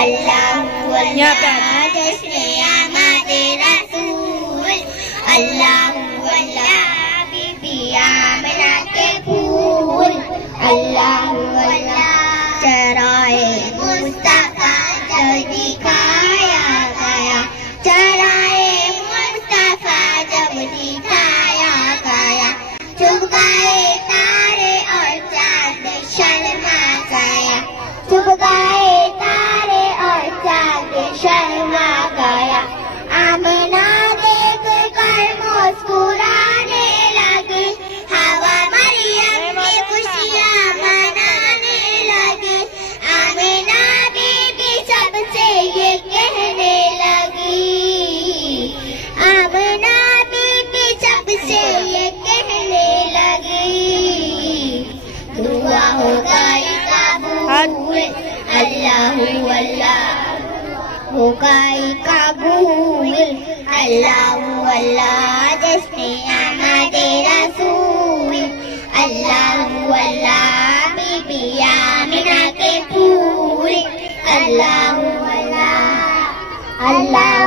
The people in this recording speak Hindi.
अल्लाहु अल्लाह जश्न आमद रसूल, अल्लाहु अल्लाह बीबी आमना के फूल, अल्लाहु अल्लाह चराए मुस्तफा जब दिखाया गया, चराए मुस्तफा जब दिखाया गया, चुप गए तारे और चांद शर्मा गया, चुप गए तारे और चांद शर्मा गया। आमिना देख कर मुस्कुराने लगी, हवा मरियम की खुशियाँ मनाने लगी। आमिना बीबी सबसे ये कहने लगी, आमिना बीबी सबसे ये कहने लगी, दुआ हो गई कबूल, अल्लाहु अल्लाह हो गई कबूल, अल्लाहु अल्लाह जश्न आमद रसूल, अल्लाहु अल्लाह बीबी आमिना के फूल, अल्लाहु अल्लाह अल्लाह